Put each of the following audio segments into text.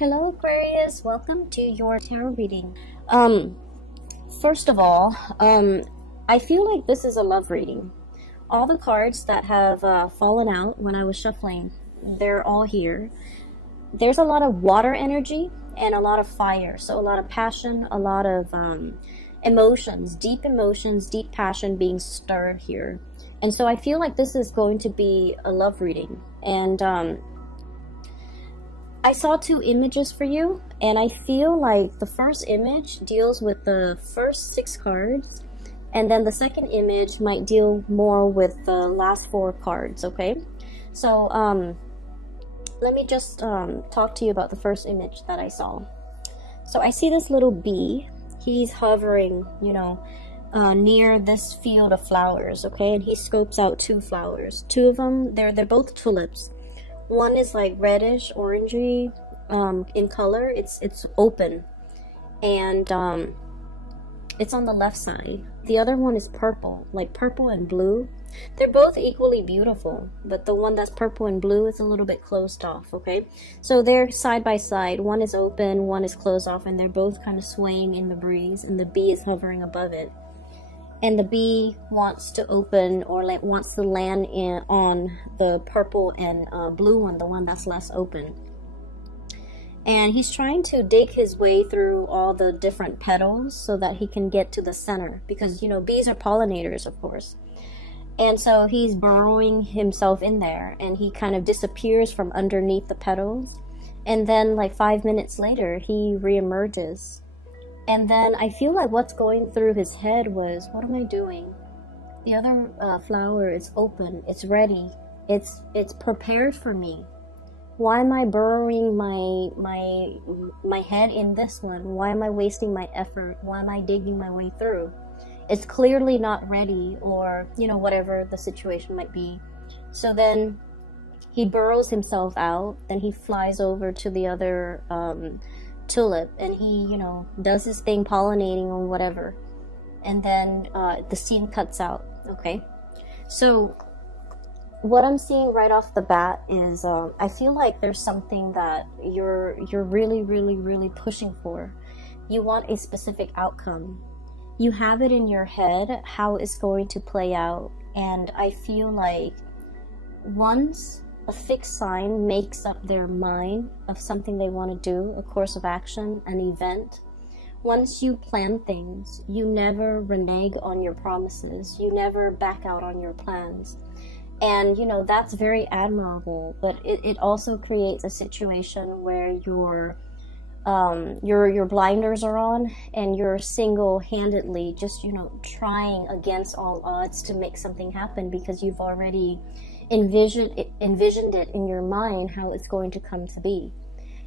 Hello Aquarius, welcome to your tarot reading. First of all, I feel like this is a love reading. All the cards that have fallen out when I was shuffling, they're all here. There's a lot of water energy and a lot of fire, so a lot of passion, a lot of emotions, deep passion being stirred here. And so I feel like this is going to be a love reading. And I saw two images for you, and I feel like the first image deals with the first 6 cards, and then the second image might deal more with the last 4 cards, okay? So, let me just talk to you about the first image that I saw. So I see this little bee. He's hovering, you know, near this field of flowers, okay? And he scopes out 2 flowers. 2 of them, they're both tulips. One is like reddish, orangey in color. It's open, and it's on the left side. The other one is purple, like purple and blue. They're both equally beautiful, but the one that's purple and blue is a little bit closed off, okay? So they're side by side. One is open, one is closed off, and they're both kind of swaying in the breeze, and the bee is hovering above it. And the bee wants to open, or like wants to land on the purple and blue one, the one that's less open. And he's trying to dig his way through all the different petals so that he can get to the center, because, you know, bees are pollinators, of course. And so he's burrowing himself in there, and he kind of disappears from underneath the petals. And then like 5 minutes later, he reemerges. And then I feel like what's going through his head was, what am I doing? The other flower is open. It's ready. It's prepared for me. Why am I burrowing my head in this one? Why am I wasting my effort? Why am I digging my way through? It's clearly not ready, or, you know, whatever the situation might be. So then he burrows himself out. Then he flies over to the other tulip, and he, you know, does his thing pollinating or whatever, and then the scene cuts out, okay? So what I'm seeing right off the bat is I feel like there's something that you're really pushing for. You want a specific outcome. You have it in your head how it's going to play out, and I feel like once a fixed sign makes up their mind of something they want to do, a course of action, an event, once you plan things, you never renege on your promises. You never back out on your plans. And, you know, that's very admirable, but it also creates a situation where your blinders are on, and you're single-handedly just, you know, trying against all odds to make something happen, because you've already envisioned it in your mind how it's going to come to be.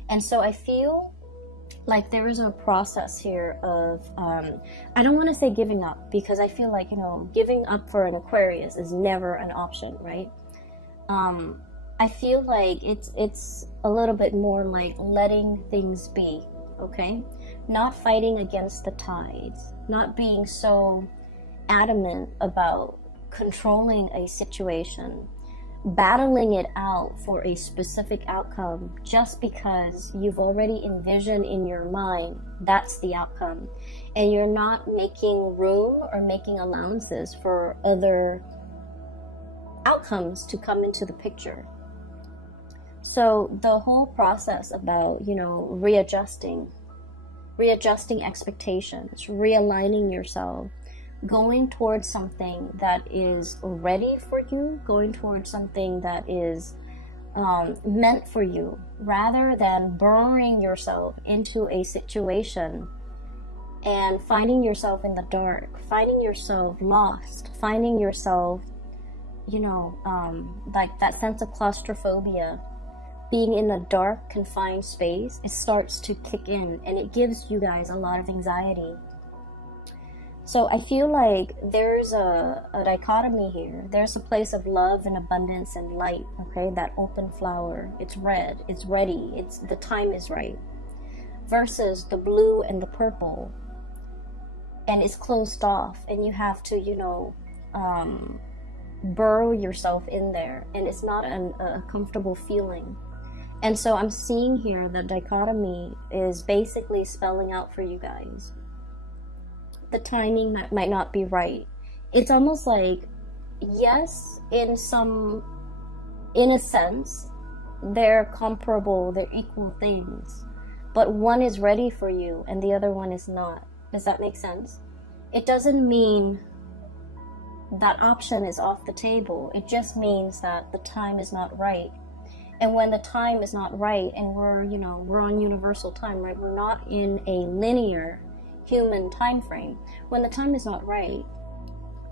And so I feel like there is a process here of I don't want to say giving up, because I feel like, you know, giving up for an Aquarius is never an option, right? I feel like it's a little bit more like letting things be, okay? Not fighting against the tides, not being so adamant about controlling a situation, battling it out for a specific outcome just because you've already envisioned in your mind that's the outcome, and you're not making room or making allowances for other outcomes to come into the picture. So the whole process about, you know, readjusting expectations, realigning yourself, going towards something that is ready for you, going towards something that is meant for you, rather than burrowing yourself into a situation and finding yourself in the dark, finding yourself lost, finding yourself, you know, like that sense of claustrophobia. Being in a dark, confined space, it starts to kick in, and it gives you guys a lot of anxiety. So I feel like there's a dichotomy here. There's a place of love and abundance and light, okay? That open flower, it's red, it's ready, the time is right. Versus the blue and the purple, and it's closed off, and you have to, you know, burrow yourself in there, and it's not a comfortable feeling. And so I'm seeing here the dichotomy is basically spelling out for you guys. The timing might not be right. It's almost like, yes, in a sense, they're comparable, they're equal things. But one is ready for you and the other one is not. Does that make sense? It doesn't mean that option is off the table. It just means that the time is not right. And when the time is not right, and we're on universal time, right? We're not in a linear human time frame. When the time is not right,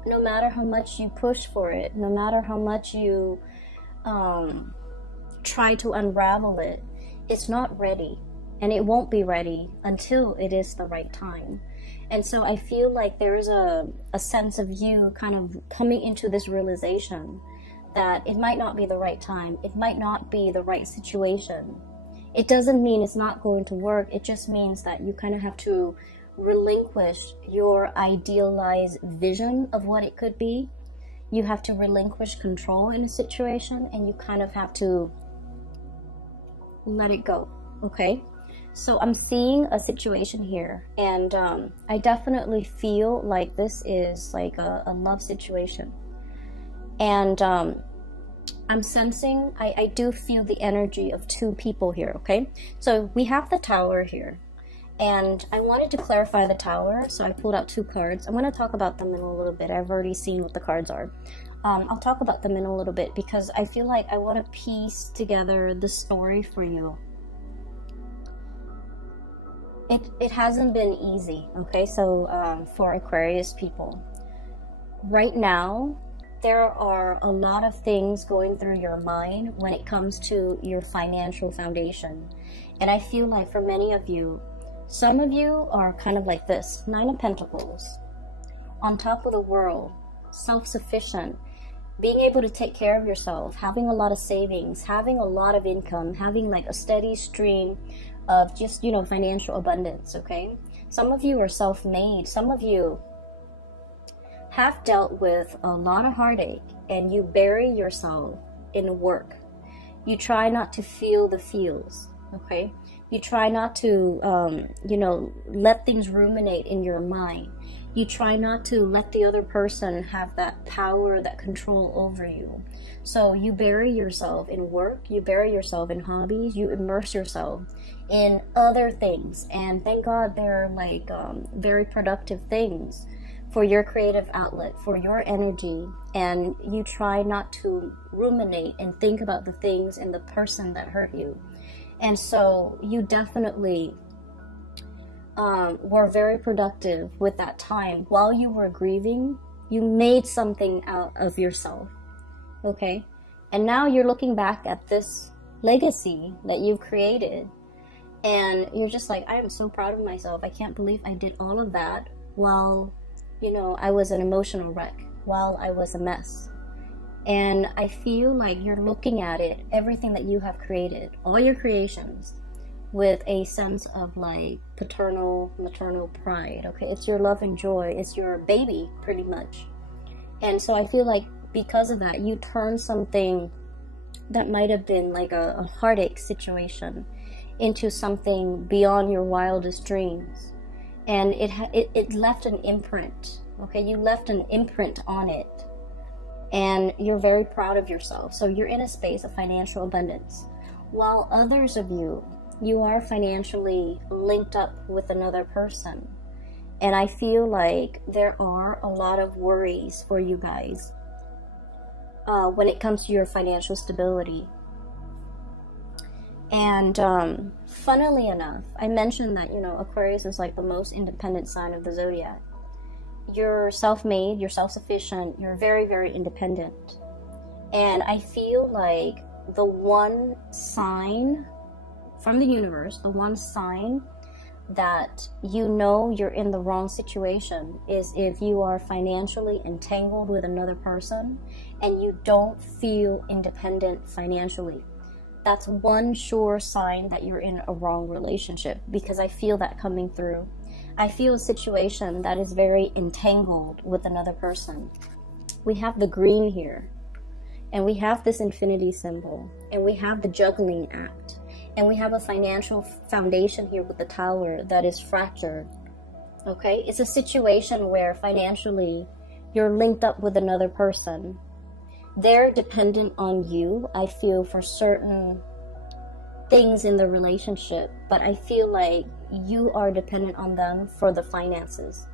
no matter how much you push for it, no matter how much you try to unravel it, it's not ready. And it won't be ready until it is the right time. And so I feel like there is a sense of you kind of coming into this realization that it might not be the right time. It might not be the right situation. It doesn't mean it's not going to work. It just means that you kind of have to relinquish your idealized vision of what it could be. You have to relinquish control in a situation, and you kind of have to let it go, okay? So I'm seeing a situation here, and I definitely feel like this is like a love situation. And I'm sensing, I do feel the energy of two people here, okay? So we have the Tower here. And I wanted to clarify the Tower, so I pulled out two cards. I'm going to talk about them in a little bit. I've already seen what the cards are. I'll talk about them in a little bit because I feel like I want to piece together the story for you. It hasn't been easy, okay? So for Aquarius people, right now, there are a lot of things going through your mind when it comes to your financial foundation. And I feel like for many of you, some of you are kind of like this, 9 of Pentacles, on top of the world, self-sufficient, being able to take care of yourself, having a lot of savings, having a lot of income, having like a steady stream of just, financial abundance, okay? Some of you are self-made. Some of you have dealt with a lot of heartache and you bury yourself in work. You try not to feel the feels, okay? You try not to, let things ruminate in your mind. You try not to let the other person have that power, that control over you. So you bury yourself in work, you bury yourself in hobbies, you immerse yourself in other things. And thank God they're like very productive things for your creative outlet, for your energy. And you try not to ruminate and think about the things and the person that hurt you. And so you definitely were very productive with that time. While you were grieving, you made something out of yourself, okay? And now you're looking back at this legacy that you've created, and you're just like, I am so proud of myself. I can't believe I did all of that while, I was an emotional wreck, while I was a mess. And I feel like you're looking at it, everything that you have created, all your creations, with a sense of like paternal, maternal pride, okay? It's your love and joy. It's your baby, pretty much. And so I feel like because of that, you turn something that might have been like a heartache situation into something beyond your wildest dreams. And it left an imprint, okay? You left an imprint on it. And you're very proud of yourself. So you're in a space of financial abundance. While others of you are financially linked up with another person. And I feel like there are a lot of worries for you guys when it comes to your financial stability. And funnily enough, I mentioned that, Aquarius is like the most independent sign of the zodiac. You're self-made, you're self-sufficient, you're very, very independent. And I feel like the one sign from the universe, the one sign that you're in the wrong situation is if you are financially entangled with another person and you don't feel independent financially. That's one sure sign that you're in a wrong relationship, because I feel that coming through. I feel a situation that is very entangled with another person. We have the green here, and we have this infinity symbol, and we have the juggling act. And we have a financial foundation here with the Tower that is fractured. Okay, it's a situation where financially you're linked up with another person. They're dependent on you, I feel, for certain things in the relationship, but I feel like you are dependent on them for the finances.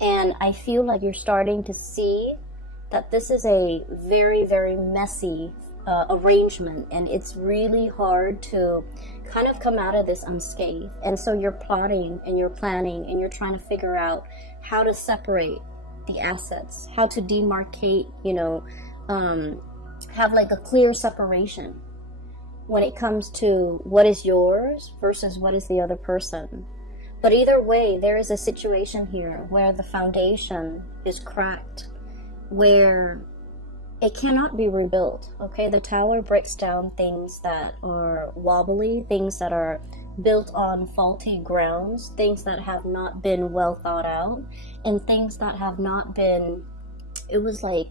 And I feel like you're starting to see that this is a very, very messy arrangement, and it's really hard to kind of come out of this unscathed. And so you're plotting and you're planning and you're trying to figure out how to separate the assets, how to demarcate, you know, have like a clear separation when it comes to what is yours versus what is the other person. But either way, there is a situation here where the foundation is cracked, where it cannot be rebuilt. Okay, the Tower breaks down things that are wobbly, things that are built on faulty grounds, things that have not been well thought out, and things that have not been, it was like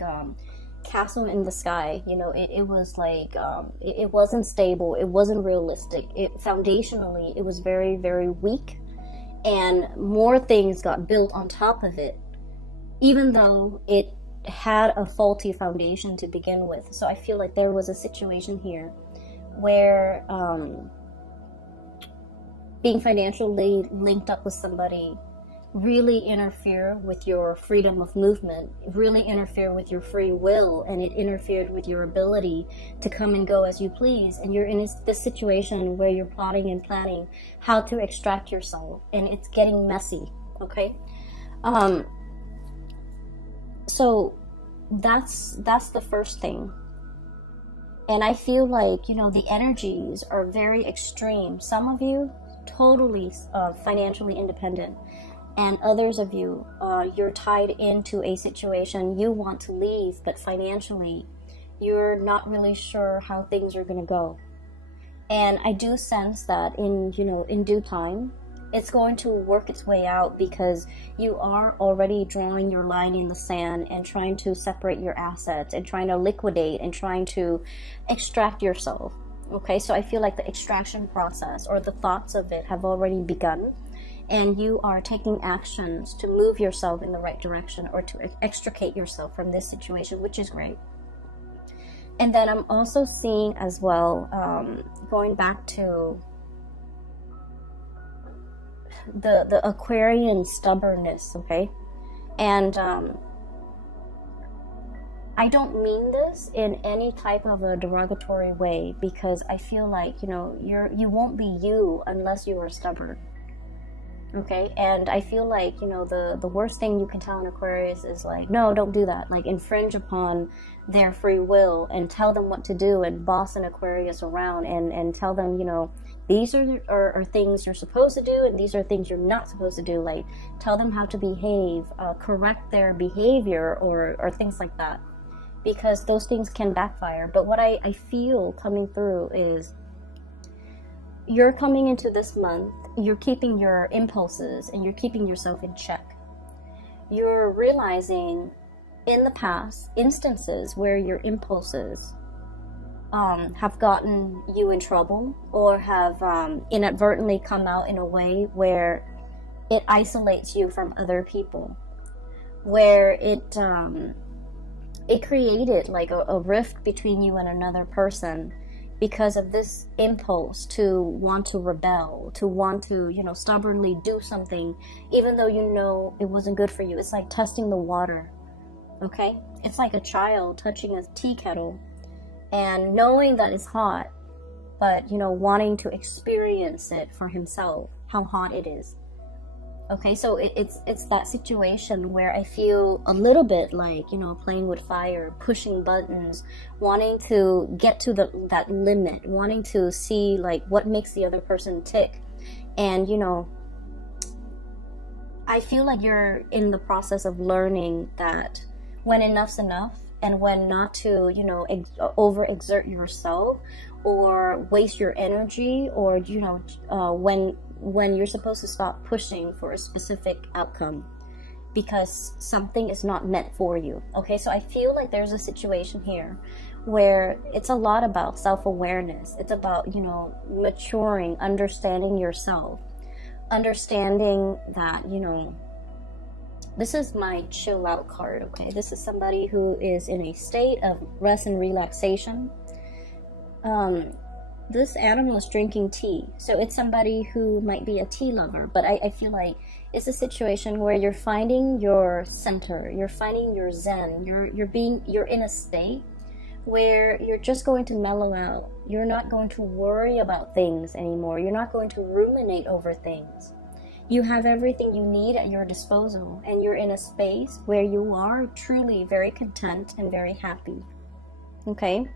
castle in the sky, you know. It was like it wasn't stable, it wasn't realistic, foundationally it was very, very weak, and more things got built on top of it, even though it had a faulty foundation to begin with. So I feel like there was a situation here where being financially linked up with somebody really interfere with your freedom of movement, really interfere with your free will, and it interfered with your ability to come and go as you please. And you're in this situation where you're plotting and planning how to extract yourself, and it's getting messy. Okay, so that's the first thing. And I feel like, you know, the energies are very extreme. Some of you totally financially independent, and others of you, you're tied into a situation you want to leave, but financially you're not really sure how things are going to go. And I do sense that in due time it's going to work its way out, because you are already drawing your line in the sand and trying to separate your assets and trying to liquidate and trying to extract yourself. Okay, so I feel like the extraction process, or the thoughts of it, have already begun, and you are taking actions to move yourself in the right direction, or to extricate yourself from this situation, which is great. And then I'm also seeing as well, going back to the Aquarian stubbornness, okay? And I don't mean this in any type of a derogatory way, because I feel like, you know, you won't be you unless you are stubborn. Okay, and I feel like, you know, the worst thing you can tell an Aquarius is like, no, don't do that. Like, infringe upon their free will and tell them what to do, and boss an Aquarius around and tell them, you know, these are things you're supposed to do, and these are things you're not supposed to do. Like, tell them how to behave, correct their behavior, or things like that, because those things can backfire. But what I feel coming through is, you're coming into this month, you're keeping your impulses and you're keeping yourself in check. You're realizing in the past instances where your impulses have gotten you in trouble, or have inadvertently come out in a way where it isolates you from other people, where it created like a rift between you and another person, because of this impulse to want to rebel, to want to, you know, stubbornly do something, even though you know it wasn't good for you. It's like testing the water, okay? It's like a child touching a tea kettle and knowing that it's hot, but, you know, wanting to experience it for himself, how hot it is. Okay, so it's that situation where I feel a little bit like, you know, playing with fire, pushing buttons, wanting to get to that limit, wanting to see like what makes the other person tick. And, you know, I feel like you're in the process of learning that when enough's enough, and when not to, you know, overexert yourself or waste your energy, or, you know, when you're supposed to stop pushing for a specific outcome because something is not meant for you. Okay, so I feel like there's a situation here where it's a lot about self-awareness. It's about, you know, maturing, understanding yourself, understanding that, you know, this is my chill out card, okay? This is somebody who is in a state of rest and relaxation. This animal is drinking tea, so it's somebody who might be a tea lover, but I feel like it's a situation where you're finding your center, you're finding your zen, you're in a state where you're just going to mellow out. You're not going to worry about things anymore. You're not going to ruminate over things. You have everything you need at your disposal, and you're in a space where you are truly very content and very happy. Okay?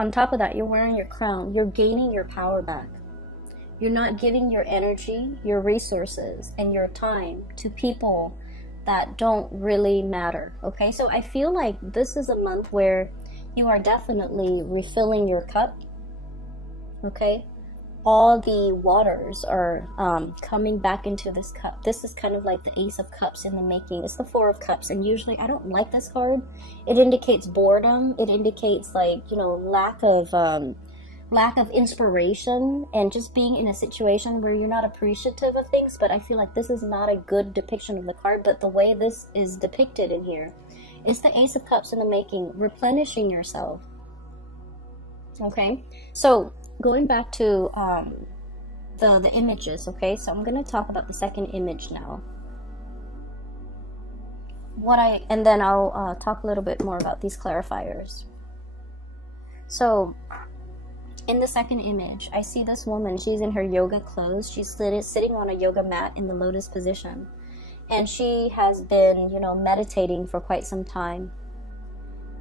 On top of that, you're wearing your crown. You're gaining your power back. You're not giving your energy, your resources, and your time to people that don't really matter. Okay? So I feel like this is a month where you are definitely refilling your cup. Okay? All the waters are coming back into this cup. This is kind of like the Ace of Cups in the making. It's the Four of Cups, and usually I don't like this card. It indicates boredom. It indicates, like, you know, lack of inspiration, and just being in a situation where you're not appreciative of things. But I feel like this is not a good depiction of the card, but the way this is depicted in here, it's the Ace of Cups in the making, replenishing yourself. Okay, so going back to the images, okay, so I'm going to talk about the second image now. And then I'll talk a little bit more about these clarifiers. So in the second image, I see this woman. She's in her yoga clothes. She's sitting on a yoga mat in the lotus position, and she has been, you know, meditating for quite some time.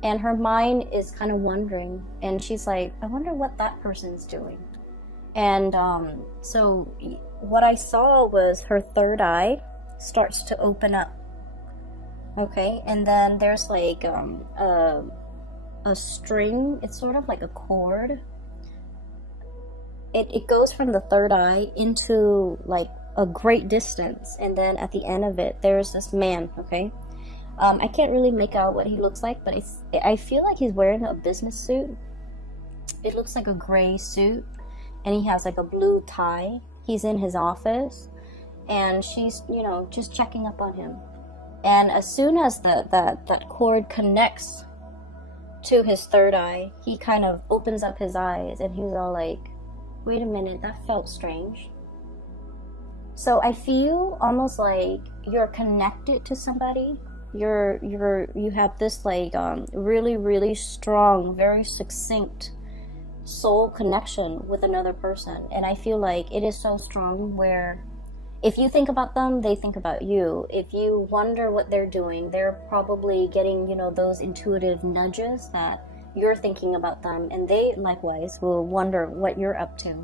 And her mind is kind of wondering, and she's like, I wonder what that person's doing. And so what I saw was her third eye starts to open up. Okay, and then there's like a string. It's sort of like a cord. It goes from the third eye into like a great distance, and then at the end of it, there's this man. Okay. I can't really make out what he looks like, but I feel like he's wearing a business suit. It looks like a gray suit, and he has like a blue tie. He's in his office, and she's, you know, just checking up on him. And as soon as that cord connects to his third eye, he kind of opens up his eyes, and he's all like, wait a minute, that felt strange. So I feel almost like you're connected to somebody. You have this like really strong, very succinct soul connection with another person, and I feel like it is so strong where if you think about them, they think about you. If you wonder what they're doing, they're probably getting, you know, those intuitive nudges that you're thinking about them, and they likewise will wonder what you're up to.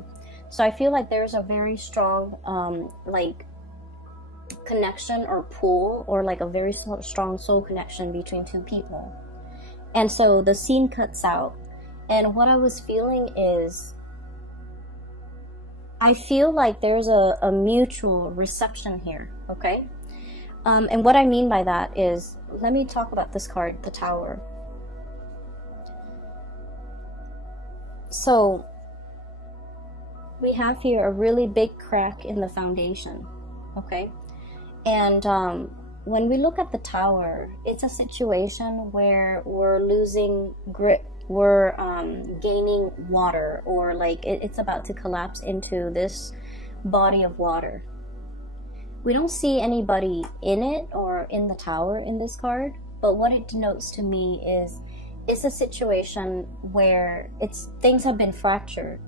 So I feel like there's a very strong like connection or pull, or like a very strong soul connection between two people. And so the scene cuts out, and what I was feeling is I feel like there's a mutual reception here. Okay, and what I mean by that is, let me talk about this card, the Tower. So we have here a really big crack in the foundation. Okay. And when we look at the Tower, it's a situation where we're losing grip, we're gaining water, or like it's about to collapse into this body of water. We don't see anybody in it or in the Tower in this card, but what it denotes to me is it's a situation where things have been fractured.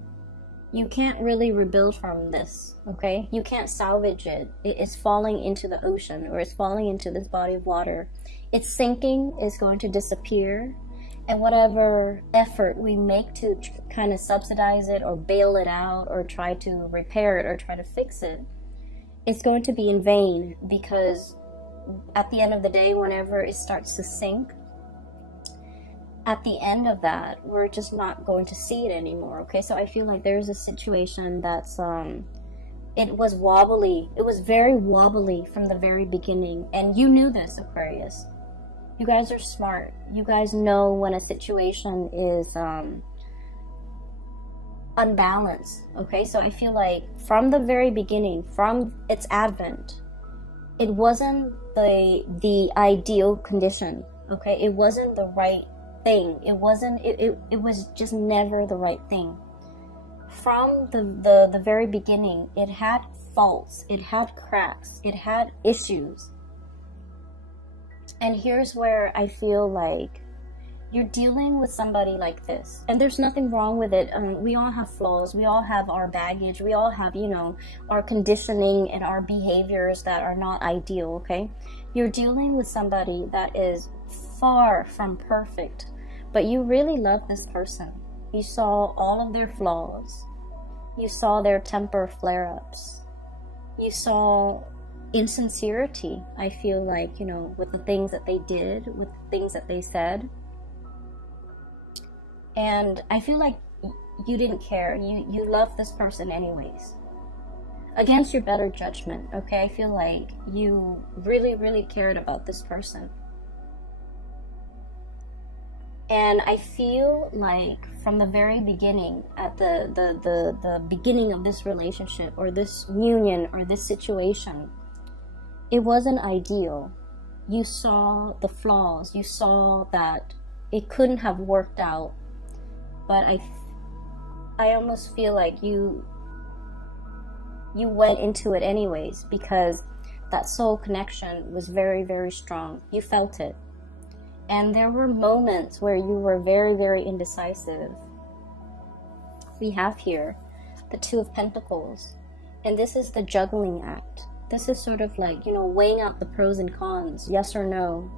You can't really rebuild from this, okay? You can't salvage it. It is falling into the ocean, or it's falling into this body of water. It's sinking, it's going to disappear, and whatever effort we make to kind of subsidize it or bail it out or try to repair it or try to fix it, it's going to be in vain, because at the end of the day, whenever it starts to sink, at the end of that, we're just not going to see it anymore, okay? So I feel like there's a situation that's, it was wobbly. It was very wobbly from the very beginning. And you knew this, Aquarius. You guys are smart. You guys know when a situation is unbalanced, okay? So I feel like from the very beginning, from its advent, it wasn't the ideal condition, okay? It wasn't the right thing. It was just never the right thing. From the very beginning, it had faults, it had cracks, it had issues. And here's where I feel like you're dealing with somebody like this, and there's nothing wrong with it. We all have flaws, we all have our baggage, we all have, you know, our conditioning and our behaviors that are not ideal, okay? You're dealing with somebody that is far from perfect, but you really love this person. You saw all of their flaws, you saw their temper flare-ups, you saw insincerity, I feel like, you know, with the things that they did, with the things that they said. And I feel like you didn't care. You love this person anyways. Against your better judgment, okay? I feel like you really, really cared about this person. And I feel like from the very beginning, at the beginning of this relationship or this union or this situation, it wasn't ideal. You saw the flaws. You saw that it couldn't have worked out. But I almost feel like you went into it anyways, because that soul connection was very, very strong. You felt it. And there were moments where you were very, very indecisive. We have here the Two of Pentacles. And this is the juggling act. This is sort of like, you know, weighing out the pros and cons, yes or no.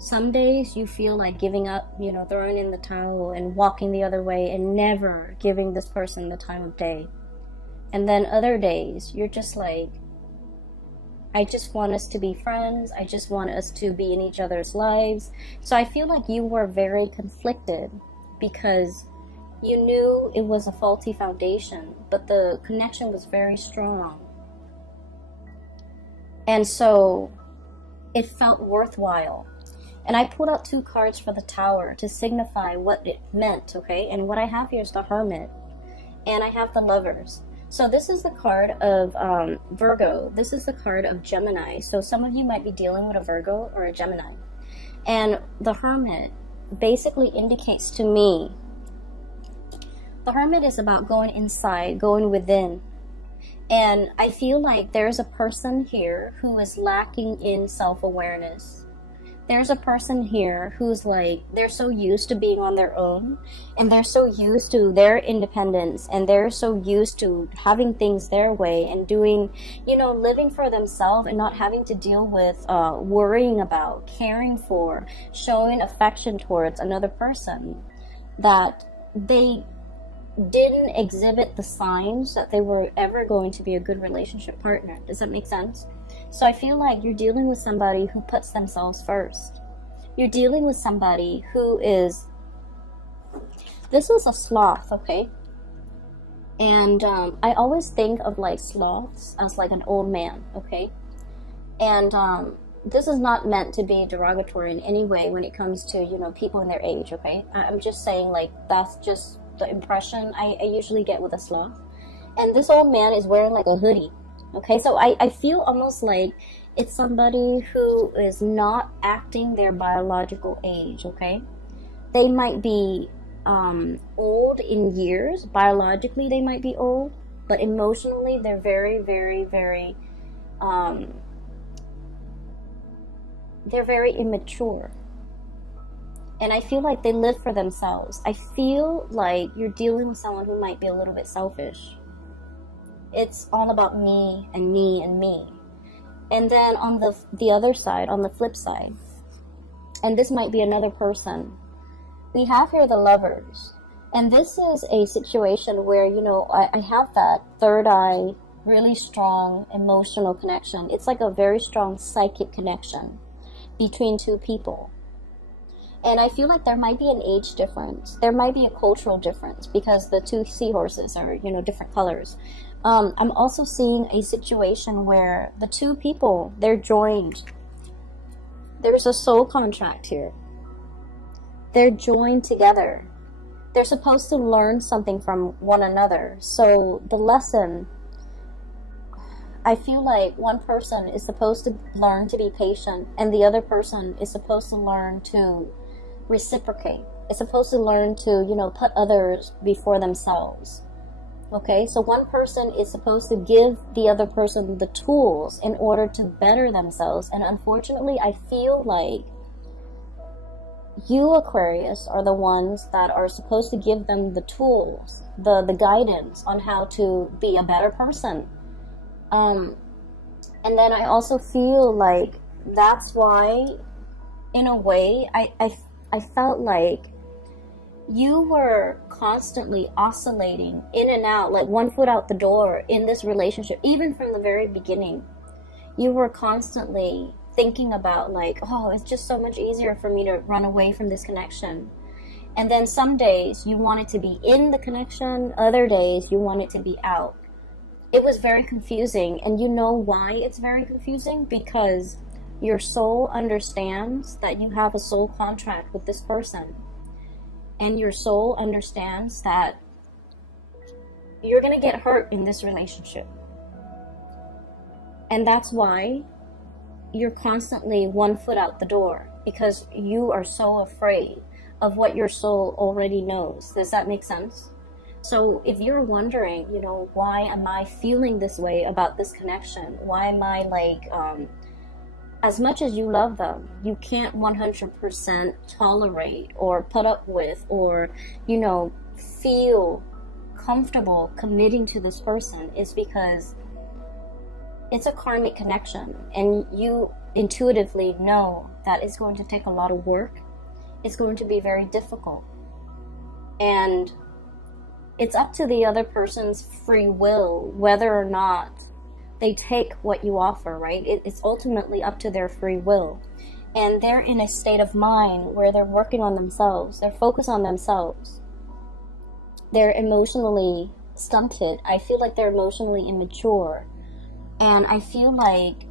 Some days you feel like giving up, you know, throwing in the towel and walking the other way and never giving this person the time of day. And then other days you're just like, I just want us to be friends. I just want us to be in each other's lives. So I feel like you were very conflicted because you knew it was a faulty foundation, but the connection was very strong. And so it felt worthwhile. And I pulled out 2 cards for the Tower to signify what it meant, okay? And what I have here is the Hermit. And I have the Lovers. So this is the card of Virgo. This is the card of Gemini. So some of you might be dealing with a Virgo or a Gemini. And the Hermit basically indicates to me, the Hermit is about going inside, going within. And I feel like there's a person here who is lacking in self-awareness. There's a person here who's like, they're so used to being on their own, and they're so used to their independence, and they're so used to having things their way and doing, you know, living for themselves and not having to deal with worrying about, caring for, showing affection towards another person, that they didn't exhibit the signs that they were ever going to be a good relationship partner. Does that make sense? So I feel like you're dealing with somebody who puts themselves first. You're dealing with somebody who is, this is a sloth, okay? And I always think of like sloths as like an old man, okay? And this is not meant to be derogatory in any way when it comes to, you know, people in their age, okay? I'm just saying, like, that's just the impression I usually get with a sloth. And this old man is wearing like a hoodie. Okay, so I feel almost like it's somebody who is not acting their biological age, okay? They might be old in years. Biologically, they might be old. But emotionally, they're very, very, very, they're very immature. And I feel like they live for themselves. I feel like you're dealing with someone who might be a little bit selfish. It's all about me and me and me. And then on the other side, on the flip side, and this might be another person, we have here the Lovers. And this is a situation where, you know, I have that third eye, really strong emotional connection. It's like a very strong psychic connection between 2 people. And I feel like there might be an age difference. There might be a cultural difference because the 2 seahorses are, you know, different colors. I'm also seeing a situation where the 2 people, they're joined. There's a soul contract here. They're joined together. They're supposed to learn something from one another. So the lesson, I feel like one person is supposed to learn to be patient, and the other person is supposed to learn to reciprocate. It's supposed to learn to, you know, put others before themselves. Okay, so one person is supposed to give the other person the tools in order to better themselves. And unfortunately, I feel like you, Aquarius, are the ones that are supposed to give them the tools, the guidance on how to be a better person. And then I also feel like that's why, in a way, I felt like you were constantly oscillating in and out, like one foot out the door in this relationship. Even from the very beginning, you were constantly thinking about like, oh, it's just so much easier for me to run away from this connection. And then some days you wanted to be in the connection, other days you wanted to be out. It was very confusing. And you know why it's very confusing? Because your soul understands that you have a soul contract with this person. And your soul understands that you're going to get hurt in this relationship. And that's why you're constantly one foot out the door, because you are so afraid of what your soul already knows. Does that make sense? So if you're wondering, you know, why am I feeling this way about this connection? Why am I like, as much as you love them, you can't 100% tolerate or put up with or, you know, feel comfortable committing to this person, is because it's a karmic connection, and you intuitively know that it's going to take a lot of work. It's going to be very difficult. And it's up to the other person's free will whether or not they take what you offer, right? It's ultimately up to their free will. And they're in a state of mind where they're working on themselves. They're focused on themselves. They're emotionally stunted. I feel like they're emotionally immature. And I feel like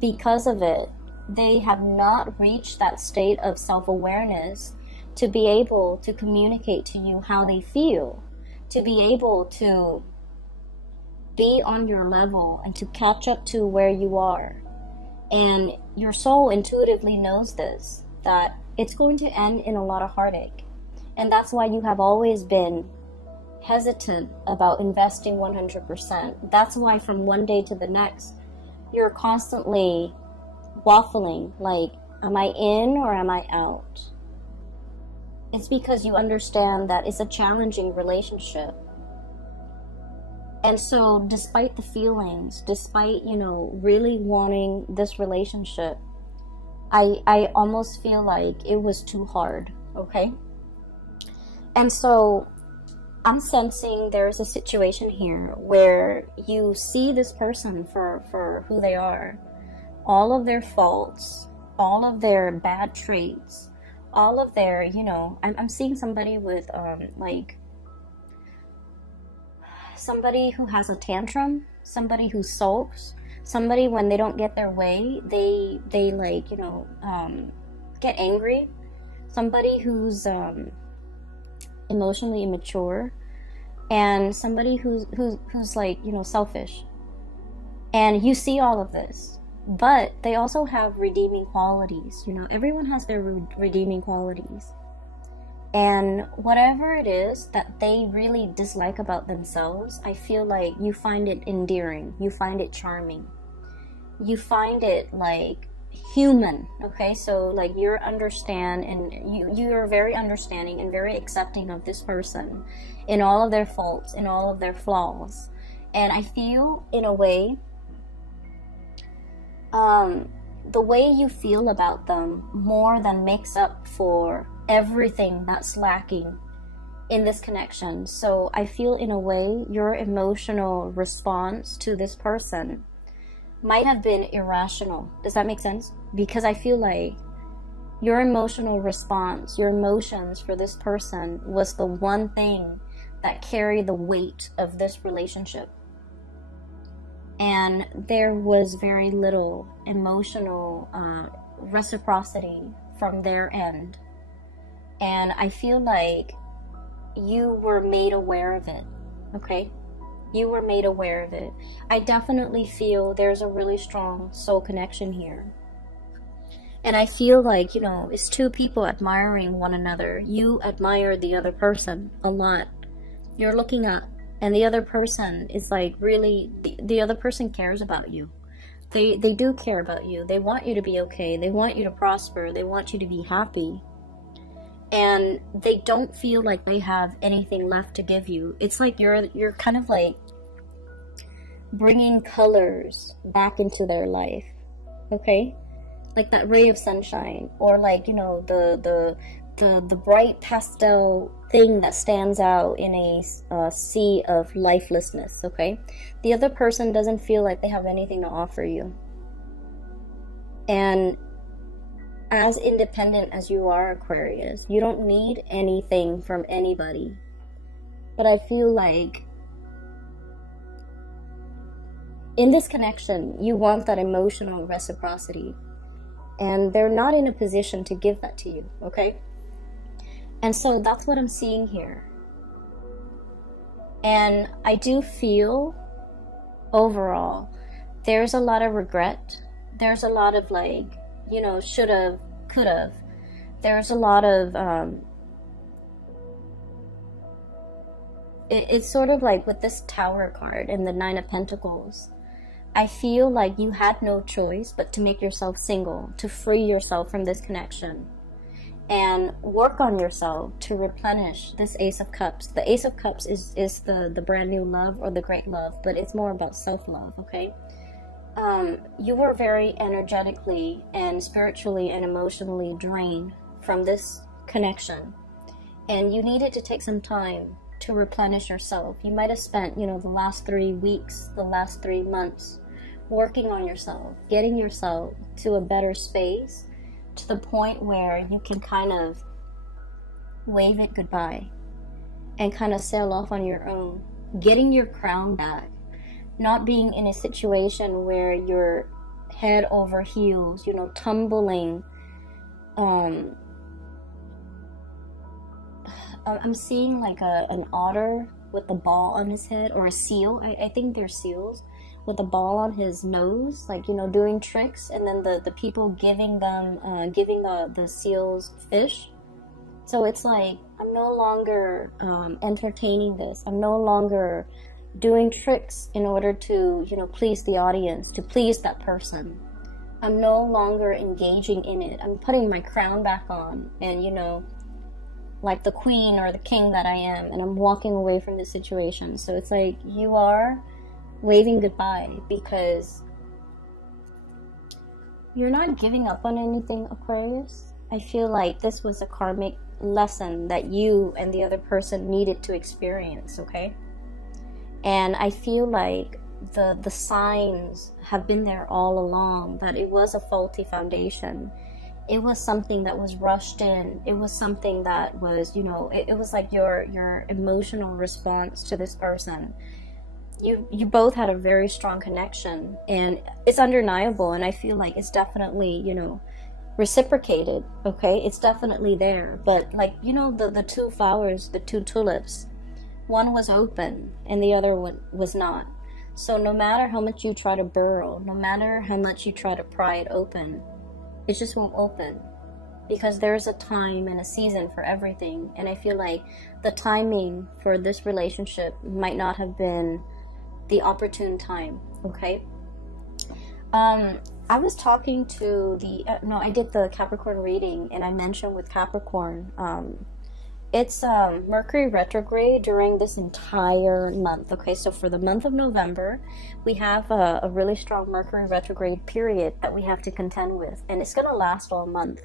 because of it, they have not reached that state of self-awareness to be able to communicate to you how they feel, to be able to be on your level and to catch up to where you are. And your soul intuitively knows this, that it's going to end in a lot of heartache. And that's why you have always been hesitant about investing 100%. That's why from one day to the next, you're constantly waffling, like, am I in or am I out? It's because you understand that it's a challenging relationship. And so despite the feelings, despite, you know, really wanting this relationship, I almost feel like it was too hard, okay? And so I'm sensing there's a situation here where you see this person for who they are. All of their faults, all of their bad traits, all of their, you know, I'm seeing somebody with, like, somebody who has a tantrum, somebody who sulks, somebody when they don't get their way, they like, you know, get angry, somebody who's emotionally immature, and somebody who's like, you know, selfish. And you see all of this, but they also have redeeming qualities. You know, everyone has their redeeming qualities. And whatever it is that they really dislike about themselves, I feel like you find it endearing. You find it charming. You find it like human, okay? So like you're you're very understanding and very accepting of this person in all of their faults, in all of their flaws. And I feel in a way, the way you feel about them more than makes up for everything that's lacking in this connection. So I feel in a way your emotional response to this person might have been irrational. Does that make sense? Because I feel like your emotional response, your emotions for this person was the one thing that carried the weight of this relationship. And there was very little emotional reciprocity from their end. And I feel like you were made aware of it, okay? You were made aware of it. I definitely feel there's a really strong soul connection here. And I feel like, you know, it's two people admiring one another. You admire the other person a lot. You're looking up, and the other person is like really, the other person cares about you. They do care about you. They want you to be okay. They want you to prosper. They want you to be happy. And they don't feel like they have anything left to give you. It's like you're kind of like bringing colors back into their life, okay? Like that ray of sunshine, or like, you know, the bright pastel thing that stands out in a sea of lifelessness, okay? The other person doesn't feel like they have anything to offer you. And as independent as you are, Aquarius, you don't need anything from anybody. But I feel like in this connection, you want that emotional reciprocity. And they're not in a position to give that to you, okay? And so that's what I'm seeing here. And I do feel, overall, there's a lot of regret. There's a lot of like, you know, should've, could've. There's a lot of, it's sort of like with this Tower card and the Nine of Pentacles. I feel like you had no choice but to make yourself single, to free yourself from this connection, and work on yourself to replenish this Ace of Cups. The Ace of Cups is the brand new love, or the great love, but it's more about self-love, okay? You were very energetically and spiritually and emotionally drained from this connection, and you needed to take some time to replenish yourself. You might have spent, you know, the last 3 weeks, the last 3 months working on yourself, getting yourself to a better space, to the point where you can kind of wave it goodbye and kind of sail off on your own, getting your crown back, not being in a situation where you're head over heels, you know, tumbling. I'm seeing like an otter with a ball on his head, or a seal. I think they're seals, with a ball on his nose, like, you know, doing tricks, and then the people giving them giving the seals fish. So it's like, I'm no longer entertaining this. I'm no longer doing tricks in order to, you know, please the audience, to please that person. I'm no longer engaging in it. I'm putting my crown back on, and, you know, like the queen or the king that I am, and I'm walking away from this situation. So it's like you are waving goodbye, because you're not giving up on anything, Aquarius. I feel like this was a karmic lesson that you and the other person needed to experience, okay? And I feel like the signs have been there all along, that it was a faulty foundation. It was something that was rushed in. It was something that was, you know, it was like your emotional response to this person. You both had a very strong connection, and it's undeniable, and I feel like it's definitely, you know, reciprocated, okay? It's definitely there. But like, you know, the two flowers, the two tulips, one was open and the other one was not. So no matter how much you try to burrow, no matter how much you try to pry it open, it just won't open, because there's a time and a season for everything. And I feel like the timing for this relationship might not have been the opportune time, okay? I was talking to I did the Capricorn reading, and I mentioned with Capricorn, it's Mercury retrograde during this entire month, okay? So for the month of November, we have a really strong Mercury retrograde period that we have to contend with, and it's gonna last all month.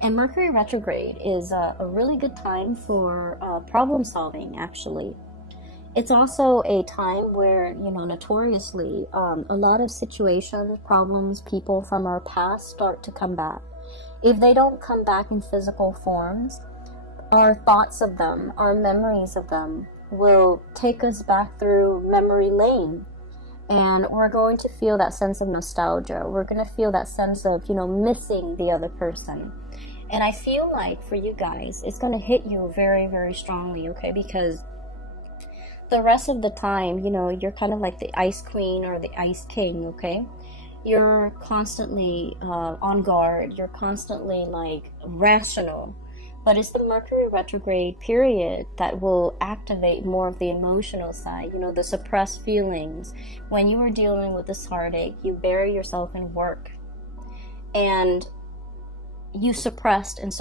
And Mercury retrograde is a really good time for problem solving, actually. It's also a time where, you know, notoriously, a lot of situations, problems, people from our past start to come back. If they don't come back in physical forms, our thoughts of them, our memories of them will take us back through memory lane. And we're going to feel that sense of nostalgia. We're going to feel that sense of, you know, missing the other person. And I feel like for you guys, it's going to hit you very, very strongly, okay? Because the rest of the time, you know, you're kind of like the ice queen or the ice king, okay? You're constantly on guard. You're constantly like rational. But it's the Mercury retrograde period that will activate more of the emotional side, you know, the suppressed feelings. When you are dealing with this heartache, you bury yourself in work. And you suppressed and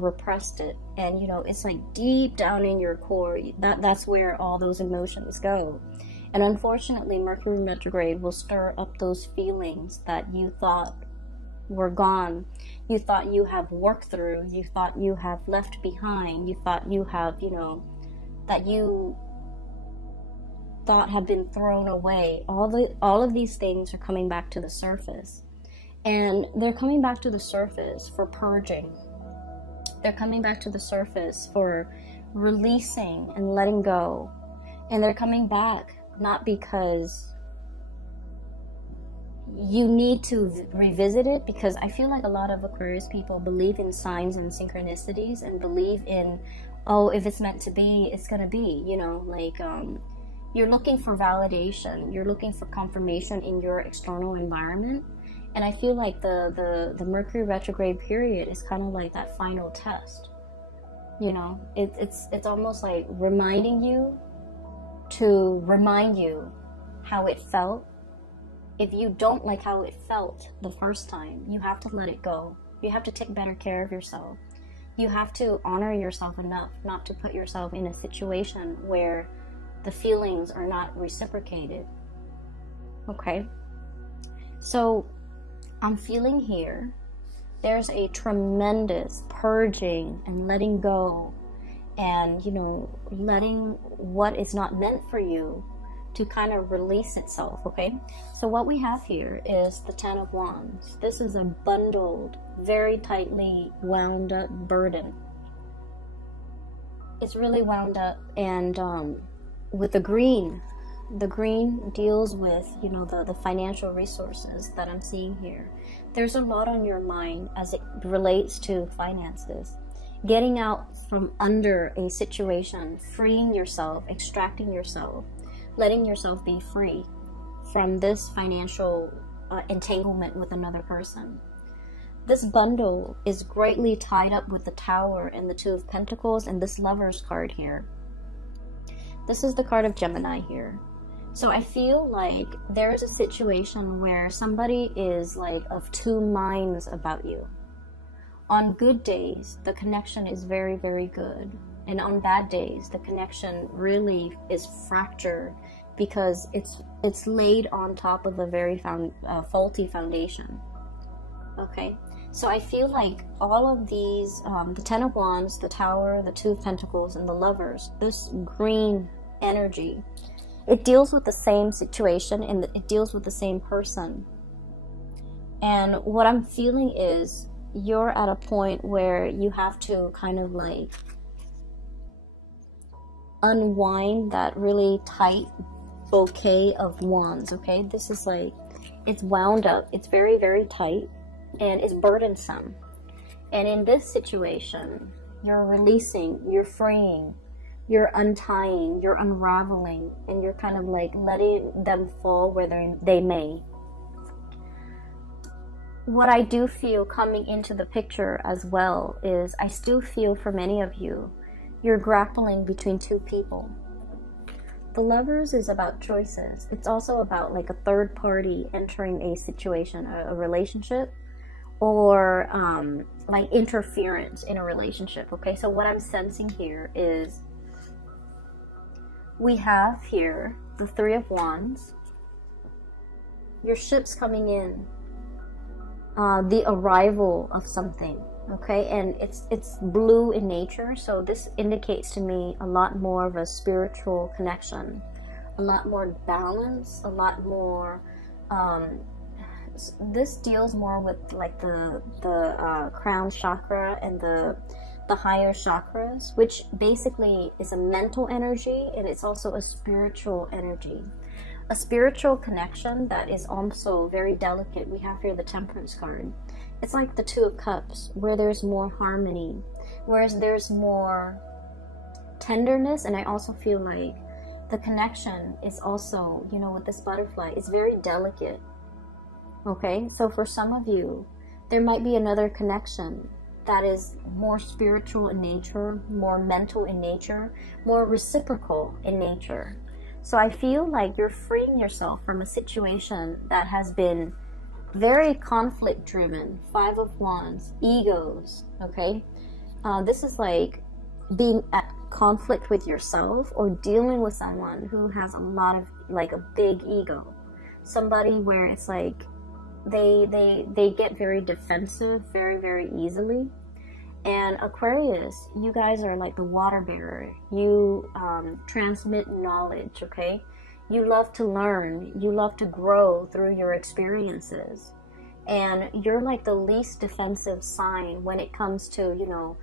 repressed it. And, you know, it's like deep down in your core, that's where all those emotions go. And unfortunately, Mercury retrograde will stir up those feelings that you thought were gone, you thought you have worked through, you thought you have left behind, you thought you have, you know, that you thought have been thrown away. All of these things are coming back to the surface, and they're coming back to the surface for purging. They're coming back to the surface for releasing and letting go. And they're coming back not because you need to revisit it, because I feel like a lot of Aquarius people believe in signs and synchronicities and believe in, oh, if it's meant to be, it's gonna be, you know, like you're looking for validation, you're looking for confirmation in your external environment. And I feel like the Mercury retrograde period is kind of like that final test, you know. It's almost like reminding you to remind you how it felt. If you don't like how it felt the first time, you have to let it go. You have to take better care of yourself. You have to honor yourself enough not to put yourself in a situation where the feelings are not reciprocated. Okay? So, I'm feeling here, there's a tremendous purging and letting go and, you know, letting what is not meant for you to kind of release itself, okay? So what we have here is the Ten of Wands. This is a bundled, very tightly wound up burden. It's really wound up, and with the green deals with, you know, the financial resources that I'm seeing here. There's a lot on your mind as it relates to finances. Getting out from under a situation, freeing yourself, extracting yourself, letting yourself be free from this financial entanglement with another person. This bundle is greatly tied up with the Tower and the Two of Pentacles and this Lover's card here. This is the card of Gemini here. So I feel like there's a situation where somebody is like of two minds about you. On good days, the connection is very, very good. And on bad days, the connection really is fractured because it's laid on top of a very faulty foundation. Okay, so I feel like all of these, the Ten of Wands, the Tower, the Two of Pentacles, and the Lovers, this green energy, it deals with the same situation and it deals with the same person. And what I'm feeling is you're at a point where you have to kind of like unwind that really tight bouquet of wands, okay? This is like, it's wound up, it's very, very tight, and it's burdensome. And in this situation, you're releasing, you're freeing, you're untying, you're unraveling, and you're kind of like letting them fall where they may. What I do feel coming into the picture as well is I still feel for many of you, you're grappling between two people. The Lovers is about choices. It's also about like a third party entering a situation, a relationship, or like interference in a relationship, okay? So what I'm sensing here is we have here the Three of Wands, your ship's coming in, the arrival of something, okay? And it's blue in nature, so this indicates to me a lot more of a spiritual connection, a lot more balance, a lot more this deals more with like the crown chakra and the higher chakras, which basically is a mental energy, and it's also a spiritual energy. a spiritual connection that is also very delicate. We have here the Temperance card. It's like the Two of Cups, where there's more harmony, whereas there's more tenderness. And I also feel like the connection is also, you know, with this butterfly, it's very delicate. Okay, so for some of you, there might be another connection that is more spiritual in nature, more mental in nature, more reciprocal in nature. So I feel like you're freeing yourself from a situation that has been very conflict driven. Five of Wands, egos, okay? This is like being at conflict with yourself or dealing with someone who has a lot of, like, a big ego. Somebody where it's like they get very defensive very, very easily. And Aquarius, you guys are like the water bearer. You transmit knowledge, okay? You love to learn. You love to grow through your experiences. And you're like the least defensive sign when it comes to, you know,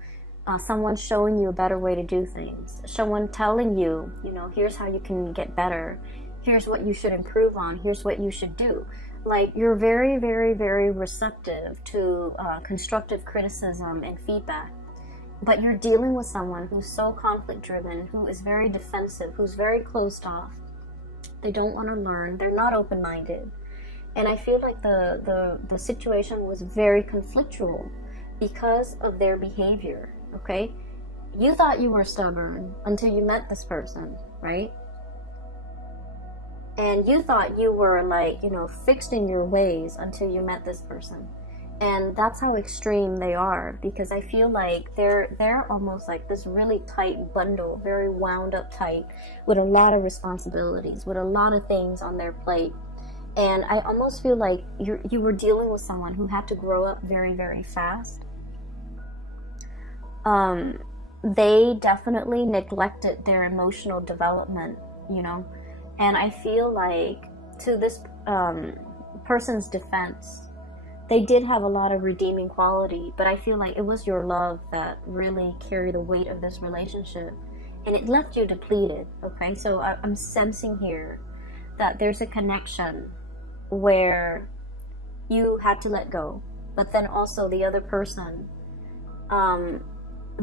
someone showing you a better way to do things. Someone telling you, you know, here's how you can get better. Here's what you should improve on. Here's what you should do. Like, you're very, very, very receptive to constructive criticism and feedback. But you're dealing with someone who's so conflict-driven, who is very defensive, who's very closed off. They don't want to learn. They're not open-minded. And I feel like the situation was very conflictual because of their behavior, okay? You thought you were stubborn until you met this person, right? And you thought you were, like, you know, fixed in your ways until you met this person. And that's how extreme they are, because I feel like they're almost like this really tight bundle, very wound up tight, with a lot of responsibilities, with a lot of things on their plate. And I almost feel like you were dealing with someone who had to grow up very, very fast. They definitely neglected their emotional development, you know. And I feel like, to this person's defense, they did have a lot of redeeming quality, but I feel like it was your love that really carried the weight of this relationship, and it left you depleted, okay? So I'm sensing here that there's a connection where you had to let go, but then also the other person,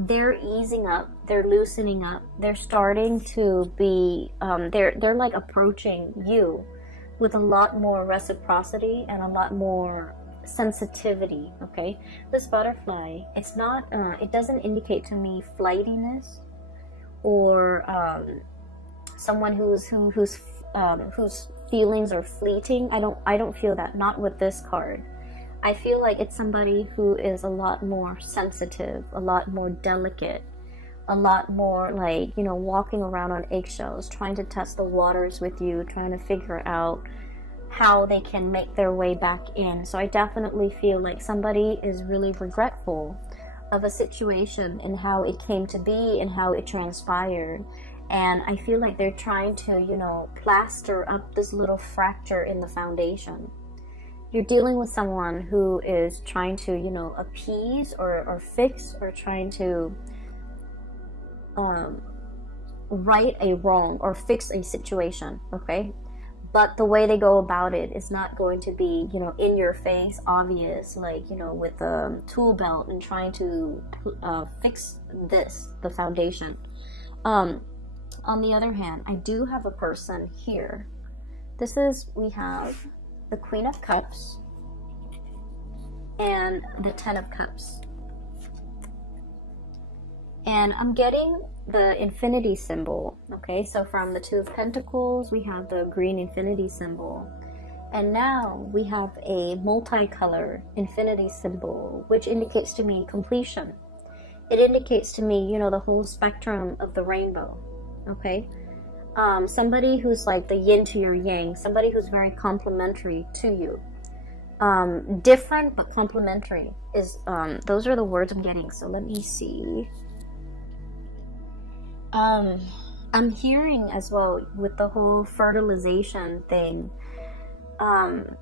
they're easing up, they're loosening up, they're starting to be, they're like approaching you with a lot more reciprocity and a lot more sensitivity, okay? This butterfly, it's not, it doesn't indicate to me flightiness or someone whose feelings are fleeting. I don't feel that, not with this card. I feel like it's somebody who is a lot more sensitive, a lot more delicate, a lot more like, you know, walking around on eggshells, trying to test the waters with you, trying to figure out how they can make their way back in. So I definitely feel like somebody is really regretful of a situation and how it came to be and how it transpired. And I feel like they're trying to, you know, plaster up this little fracture in the foundation. You're dealing with someone who is trying to, you know, appease or fix, or trying to right a wrong or fix a situation, okay? But the way they go about it is not going to be, you know, in your face, obvious, like, you know, with a tool belt and trying to fix the foundation. On the other hand, I do have a person here. We have the Queen of Cups and the Ten of Cups. And I'm getting the infinity symbol, okay? So from the Two of Pentacles, we have the green infinity symbol. And now we have a multicolor infinity symbol, which indicates to me completion. It indicates to me, you know, the whole spectrum of the rainbow, okay? Somebody who's like the yin to your yang, somebody who's very complementary to you. Different but complementary is, those are the words I'm getting. So let me see. I'm hearing as well with the whole fertilization thing.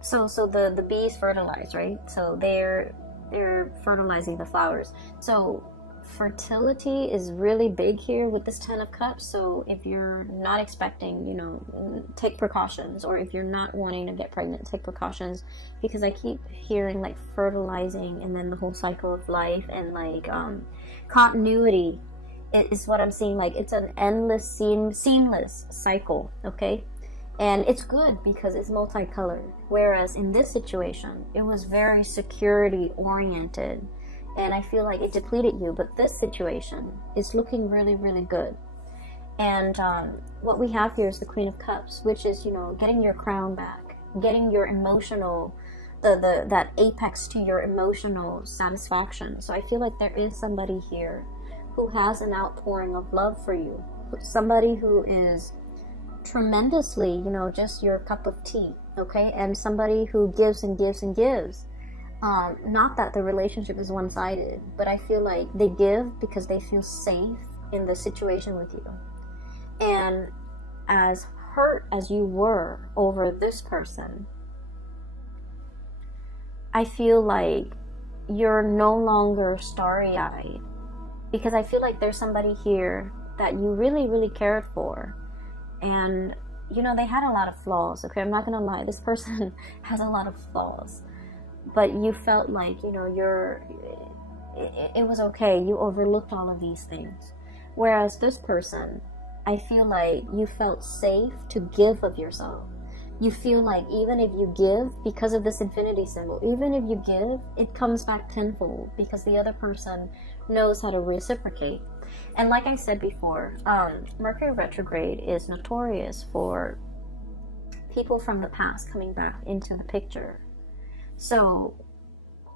So the bees fertilize, right? So they're fertilizing the flowers. So fertility is really big here with this 10 of Cups. So if you're not expecting, you know, take precautions. Or if you're not wanting to get pregnant, take precautions, because I keep hearing like fertilizing and then the whole cycle of life and like continuity is what I'm seeing. Like it's an endless seamless cycle, okay? And it's good because it's multicolored. Whereas in this situation, it was very security oriented. And I feel like it depleted you. But this situation is looking really, really good. And what we have here is the Queen of Cups, which is, you know, getting your crown back, getting your emotional, that apex to your emotional satisfaction. So I feel like there is somebody here who has an outpouring of love for you. Somebody who is tremendously, you know, just your cup of tea, okay? And somebody who gives and gives and gives. Not that the relationship is one-sided, but I feel like they give because they feel safe in the situation with you. And as hurt as you were over this person, I feel like you're no longer starry-eyed, because I feel like there's somebody here that you really, really cared for. And, you know, they had a lot of flaws, okay? I'm not gonna lie, this person has a lot of flaws. But you felt like, you know, it was okay. You overlooked all of these things. Whereas this person, I feel like you felt safe to give of yourself. You feel like even if you give, because of this infinity symbol, even if you give, it comes back tenfold because the other person knows how to reciprocate. And like I said before, Mercury retrograde is notorious for people from the past coming back into the picture. So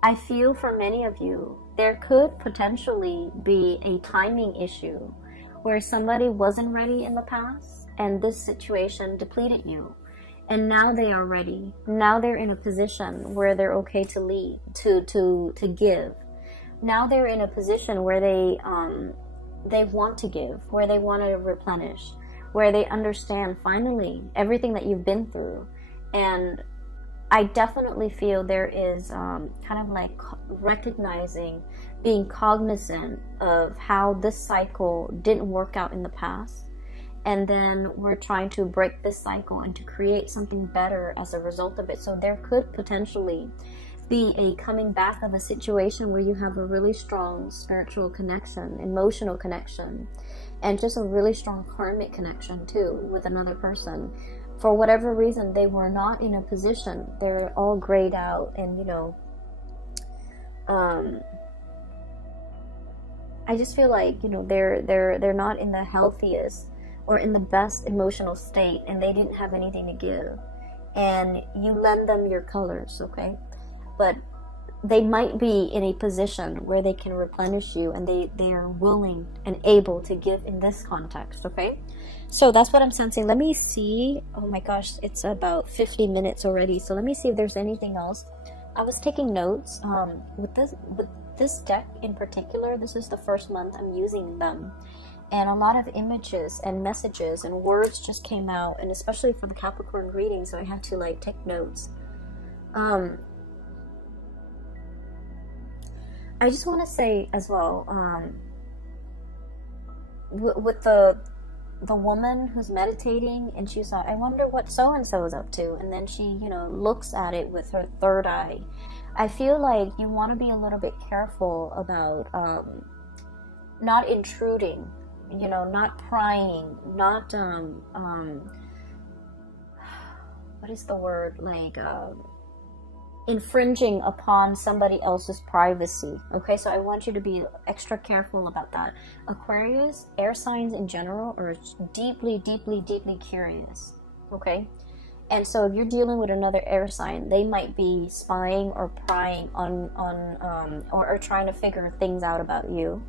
I feel for many of you, there could potentially be a timing issue where somebody wasn't ready in the past and this situation depleted you. And now they are ready. Now they're in a position where they're okay to lead, to give. Now they're in a position where they want to give, where they want to replenish, where they understand finally everything that you've been through. And I definitely feel there is kind of like recognizing, being cognizant of how this cycle didn't work out in the past. And then we're trying to break this cycle and to create something better as a result of it. So there could potentially be a coming back of a situation where you have a really strong spiritual connection, emotional connection, and just a really strong karmic connection too with another person. For whatever reason, they were not in a position. They're all grayed out, and you know, I just feel like, you know, they're not in the healthiest or in the best emotional state, and they didn't have anything to give. And you lend them your colors, okay? But they might be in a position where they can replenish you, and they are willing and able to give in this context, okay? So that's what I'm sensing. Let me see. Oh my gosh, it's about 50 minutes already. So let me see if there's anything else. I was taking notes with this deck in particular. This is the first month I'm using them, and a lot of images and messages and words just came out, and especially for the Capricorn reading, so I had to like take notes. I just want to say as well, with the woman who's meditating, and she thought, I wonder what so-and-so is up to, and then she, you know, looks at it with her third eye. I feel like you want to be a little bit careful about not intruding, you know, not prying, not what is the word, like infringing upon somebody else's privacy. Okay, so I want you to be extra careful about that. Aquarius, air signs in general, are deeply, deeply, deeply curious. Okay, and so if you're dealing with another air sign, they might be spying or prying on or trying to figure things out about you.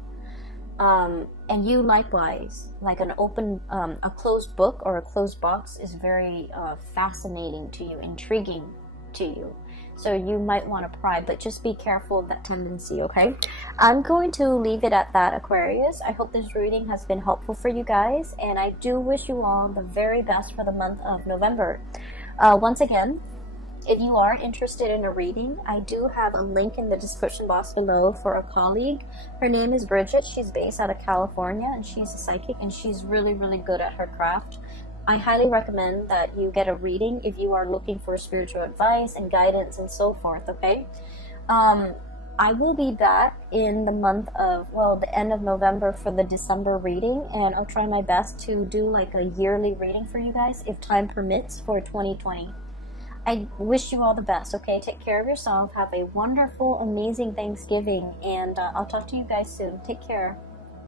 And you likewise, like an open, a closed book or a closed box is very fascinating to you, intriguing to you. So you might want to pry, but just be careful of that tendency, okay? I'm going to leave it at that, Aquarius. I hope this reading has been helpful for you guys, and I do wish you all the very best for the month of November. Once again, If you are interested in a reading, I do have a link in the description box below for a colleague. Her name is Bridget. She's based out of California, and she's a psychic, and she's really, really good at her craft. I highly recommend that you get a reading if you are looking for spiritual advice and guidance and so forth, okay? I will be back in the month of, well, the end of November for the December reading, and I'll try my best to do like a yearly reading for you guys if time permits for 2020. I wish you all the best, okay? Take care of yourself. Have a wonderful, amazing Thanksgiving, and I'll talk to you guys soon. Take care.